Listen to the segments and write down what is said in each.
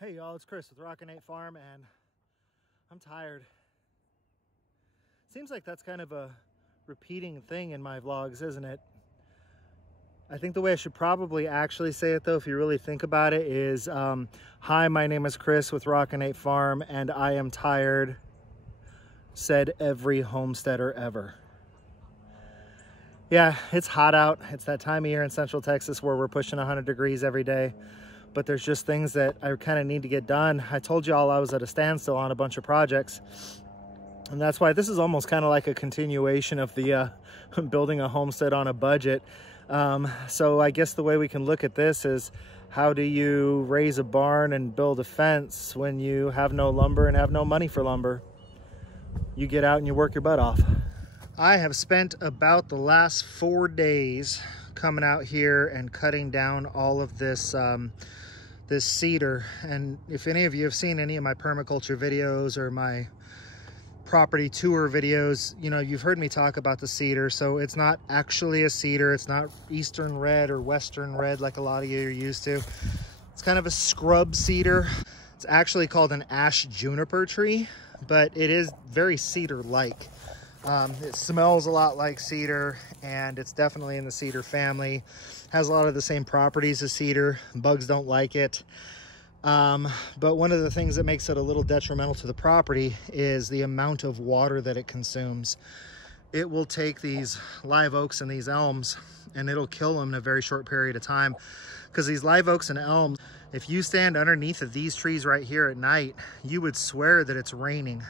Hey y'all, it's Chris with Rockin Farm, and I'm tired. Seems like that's kind of a repeating thing in my vlogs, isn't it? I think the way I should probably actually say it though, if you really think about it, is hi, my name is Chris with Rockin Farm, and I am tired, said every homesteader ever. Yeah, it's hot out. It's that time of year in Central Texas where we're pushing 100 degrees every day. But there's just things that I kind of need to get done. I told y'all I was at a standstill on a bunch of projects. And that's why this is almost kind of like a continuation of the building a homestead on a budget. So I guess the way we can look at this is, how do you raise a barn and build a fence when you have no lumber and have no money for lumber? You get out and you work your butt off. I have spent about the last 4 days coming out here and cutting down all of this this cedar. And if any of you have seen any of my permaculture videos or my property tour videos, you know, you've heard me talk about the cedar. So it's not actually a cedar. It's not Eastern red or Western red like a lot of you are used to. It's kind of a scrub cedar. It's actually called an ash juniper tree, but it is very cedar-like. It smells a lot like cedar, and it's definitely in the cedar family. Has a lot of the same properties as cedar. Bugs don't like it. But one of the things that makes it a little detrimental to the property is the amount of water that it consumes. It will take these live oaks and these elms, and it'll kill them in a very short period of time. Because these live oaks and elms, if you stand underneath of these trees right here at night, you would swear that it's raining.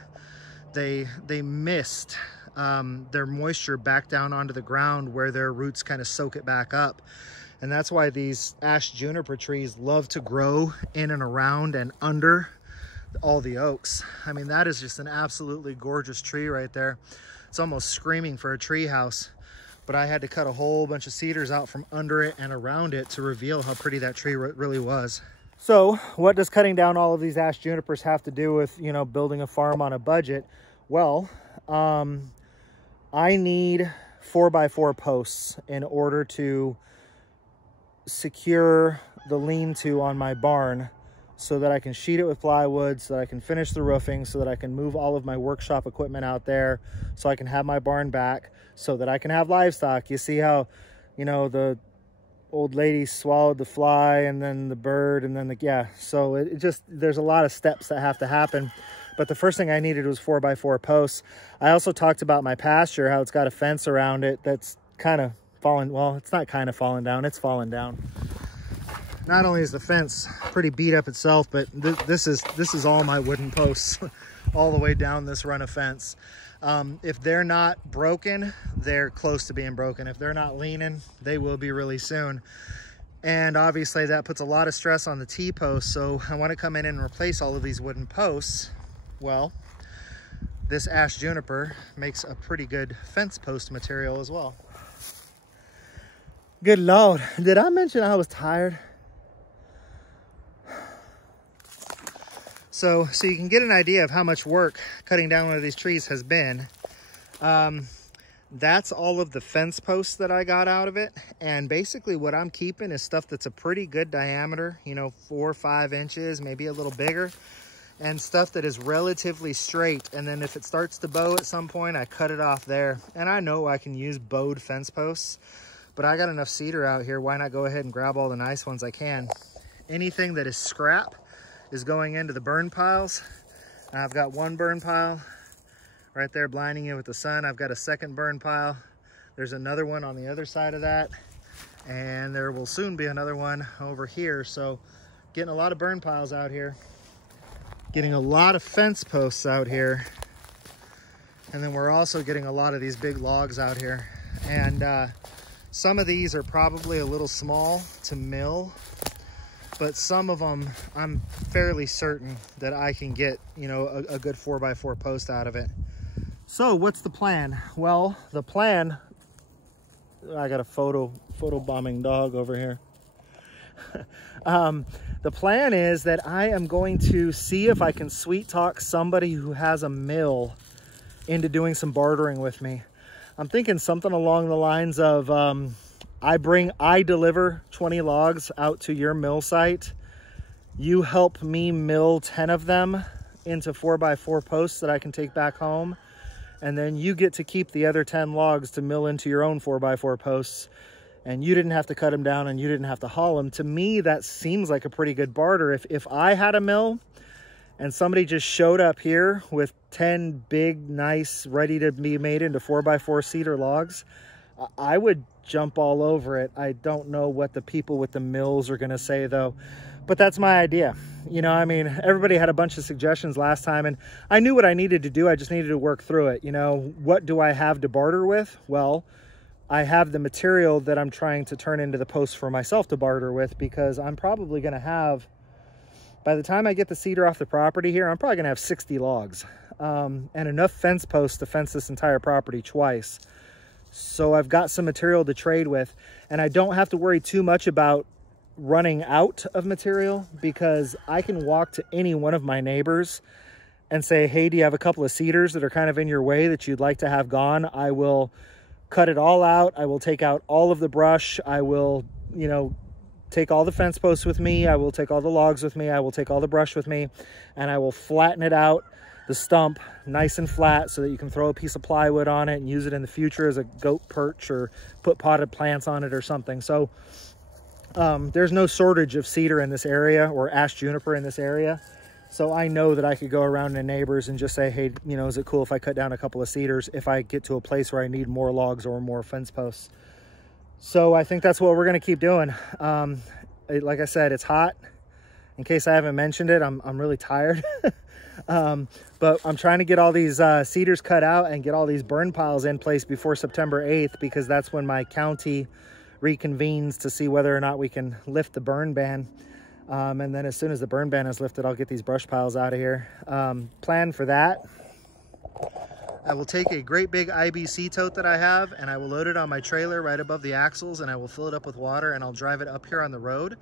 They mist their moisture back down onto the ground where their roots kind of soak it back up. And that's why these ash juniper trees love to grow in and around and under all the oaks. I mean, that is just an absolutely gorgeous tree right there. It's almost screaming for a tree house. But I had to cut a whole bunch of cedars out from under it and around it to reveal how pretty that tree really was. So what does cutting down all of these ash junipers have to do with, you know, building a farm on a budget? Well, I need 4x4 posts in order to secure the lean-to on my barn so that I can sheet it with plywood, so that I can finish the roofing, so that I can move all of my workshop equipment out there, so I can have my barn back, so that I can have livestock. You see how, you know, the old lady swallowed the fly and then the bird and then the, yeah. So it just, there's a lot of steps that have to happen. But the first thing I needed was 4x4 posts. I also talked about my pasture, how it's got a fence around it that's kind of fallen. Well, it's not kind of fallen down, it's fallen down. Not only is the fence pretty beat up itself, but this is all my wooden posts all the way down this run of fence. If they're not broken, they're close to being broken. If they're not leaning, they will be really soon. And obviously that puts a lot of stress on the T-posts. So I want to come in and replace all of these wooden posts. Well, this ash juniper makes a pretty good fence post material as well. Good Lord, did I mention I was tired? So you can get an idea of how much work cutting down one of these trees has been. That's all of the fence posts that I got out of it. And basically what I'm keeping is stuff that's a pretty good diameter, you know, 4 or 5 inches, maybe a little bigger, and stuff that is relatively straight. And then if it starts to bow at some point, I cut it off there. And I know I can use bowed fence posts, but I got enough cedar out here. Why not go ahead and grab all the nice ones I can? Anything that is scrap is going into the burn piles. And I've got one burn pile right there blinding you with the sun. I've got a second burn pile. There's another one on the other side of that. And there will soon be another one over here. So getting a lot of burn piles out here. Getting a lot of fence posts out here. And then we're also getting a lot of these big logs out here. And some of these are probably a little small to mill, but some of them I'm fairly certain that I can get, you know, a good 4x4 post out of it. So what's the plan? Well, the plan, I got a photo bombing dog over here. The plan is that I am going to see if I can sweet talk somebody who has a mill into doing some bartering with me. I'm thinking something along the lines of I deliver 20 logs out to your mill site You help me mill 10 of them into 4x4 posts that I can take back home. And then you get to keep the other 10 logs to mill into your own 4x4 posts. And you didn't have to cut them down and you didn't have to haul them. To me, that seems like a pretty good barter. If I had a mill and somebody just showed up here with 10 big, nice, ready to be made into 4x4 cedar logs, I would jump all over it. I don't know what the people with the mills are going to say, though. But that's my idea. You know, I mean, everybody had a bunch of suggestions last time, and I knew what I needed to do. I just needed to work through it. You know, what do I have to barter with? Well, I have the material that I'm trying to turn into the posts for myself to barter with, because I'm probably going to have, by the time I get the cedar off the property here, I'm probably going to have 60 logs and enough fence posts to fence this entire property twice. So I've got some material to trade with, and I don't have to worry too much about running out of material, because I can walk to any one of my neighbors and say, hey, do you have a couple of cedars that are kind of in your way that you'd like to have gone? I will cut it all out. I will take out all of the brush. I will, you know, take all the fence posts with me. I will take all the logs with me. I will take all the brush with me, and I will flatten it out, the stump, nice and flat, so that you can throw a piece of plywood on it and use it in the future as a goat perch, or put potted plants on it or something. So there's no shortage of cedar in this area, or ash juniper in this area. So I know that I could go around to neighbors and just say, hey, you know, is it cool if I cut down a couple of cedars if I get to a place where I need more logs or more fence posts? So I think that's what we're going to keep doing. Like I said, it's hot. In case I haven't mentioned it, I'm really tired. But I'm trying to get all these cedars cut out and get all these burn piles in place before September 8th, because that's when my county reconvenes to see whether or not we can lift the burn ban. And then as soon as the burn ban is lifted, I'll get these brush piles out of here. Plan for that: I will take a great big IBC tote that I have, and I will load it on my trailer right above the axles, and I will fill it up with water, and I'll drive it up here on the road,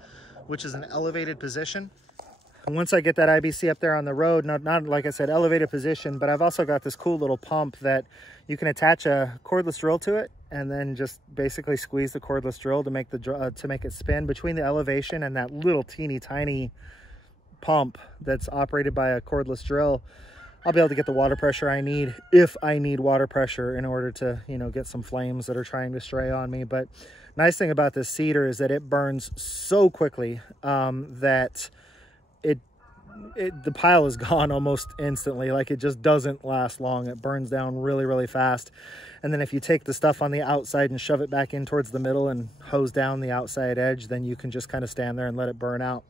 which is an elevated position. And once I get that IBC up there on the road, not like I said, elevated position, but I've also got this cool little pump that you can attach a cordless drill to it, and then just basically squeeze the cordless drill to make it spin. Between the elevation and that little teeny tiny pump that's operated by a cordless drill, I'll be able to get the water pressure I need, if I need water pressure, in order to, you know, get some flames that are trying to stray on me. But nice thing about this cedar is that it burns so quickly that the pile is gone almost instantly. Like, it just doesn't last long. It burns down really, really fast. And then if you take the stuff on the outside and shove it back in towards the middle and hose down the outside edge, then you can just kind of stand there and let it burn out.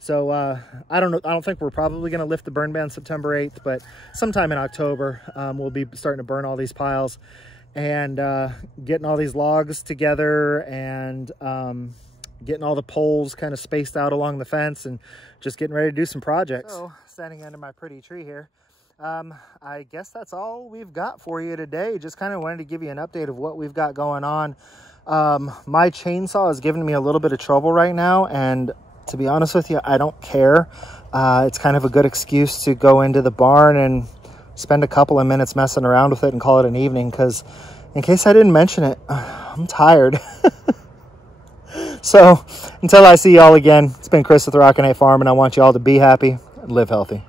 So I don't know. I don't think we're probably going to lift the burn ban September 8th, but sometime in October, we'll be starting to burn all these piles and getting all these logs together, and getting all the poles kind of spaced out along the fence, and just getting ready to do some projects. So, standing under my pretty tree here, I guess that's all we've got for you today. Just kind of wanted to give you an update of what we've got going on. My chainsaw is giving me a little bit of trouble right now, and to be honest with you, I don't care. It's kind of a good excuse to go into the barn and spend a couple of minutes messing around with it and call it an evening, because in case I didn't mention it, I'm tired. So until I see y'all again, it's been Chris with the Rockin Farm, and I want you all to be happy and live healthy.